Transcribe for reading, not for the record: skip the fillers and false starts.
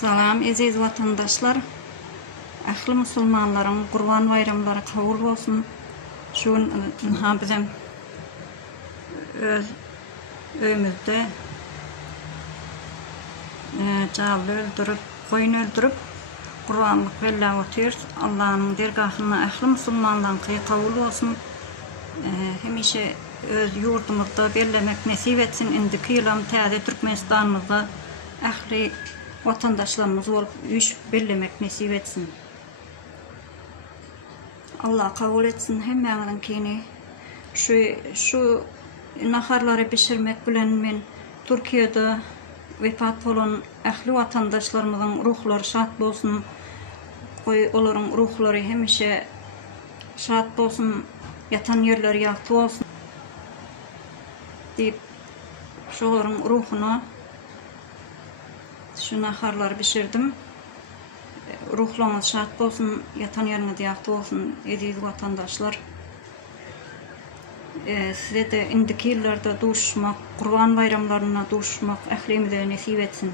Salam aziz vatandaşlar. Ahli musulmanların Kurban bayramları kabul olsun. Şu bizim öz öyümüzde cavlı öldürüp, koyun öldürüp Kurbanlık bella otuyoruz. Allah'ın dergahına ahli musulmanların kabul olsun. Hemişe öz yurdumuzda bellemek nasip etsin. Indiki yılam taze Türkmenistan'ımızda ahli vatandaşlarımız olup iş bellemek nasip etsin. Allah kabul etsin hemmeninkini. Şu naharları pişirmek bilen men Türkiye'de vefat olan ahli vatandaşlarımızın ruhları şad olsun. Onların ruhları hemişe şad olsun. Yatan yerleri yaktı olsun deyip şoların ruhuna şu naharları pişirdim. Ruhlarınız şad olsun, yatan yeriniz yaktı olsun aziz vatandaşlar. Size de indiki yıllarda duşmak, Kurban bayramlarına duşmak ahlimize nasip etsin.